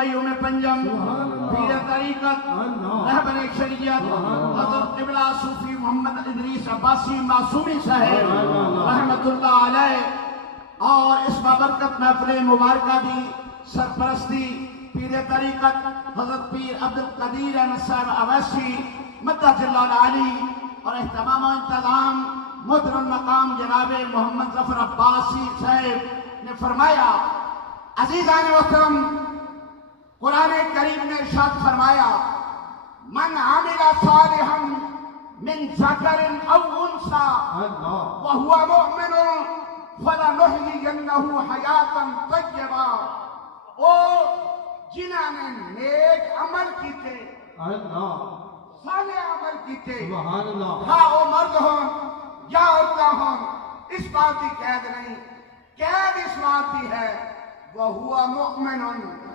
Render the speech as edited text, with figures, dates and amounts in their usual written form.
قیوم پنجم پیر طریقت رہبر شریعت حضرت قبلہ صوفی محمد ادریس عباسی معصومی صاحب رحمت اللہ علیہ، اور اس بابرکت محفل مبارکہ دی سرپرستی پیر طریقت حضرت پیر عبدالقدیر احمد صاحب اویسی مدد اللہ علی، اور اہتمام و انتظام محترم مقام جناب محمد ظفر عباسی صاحب نے فرمایا۔ عزیزان محترم، قرآن کریم نے ارشاد فرمایا من عمل صالحا من ذکر او انثى وهو مؤمن فلنحيينه حیاتا طیبا، او جنہاں نے نیک عمل کیتے، صالح عمل کیتے، ہاں وہ مرد ہوں یا عورتیں ہوں، اس بات کی قید نہیں، قید اس بات کی ہے وَهُوَ مُؤْمِنٌ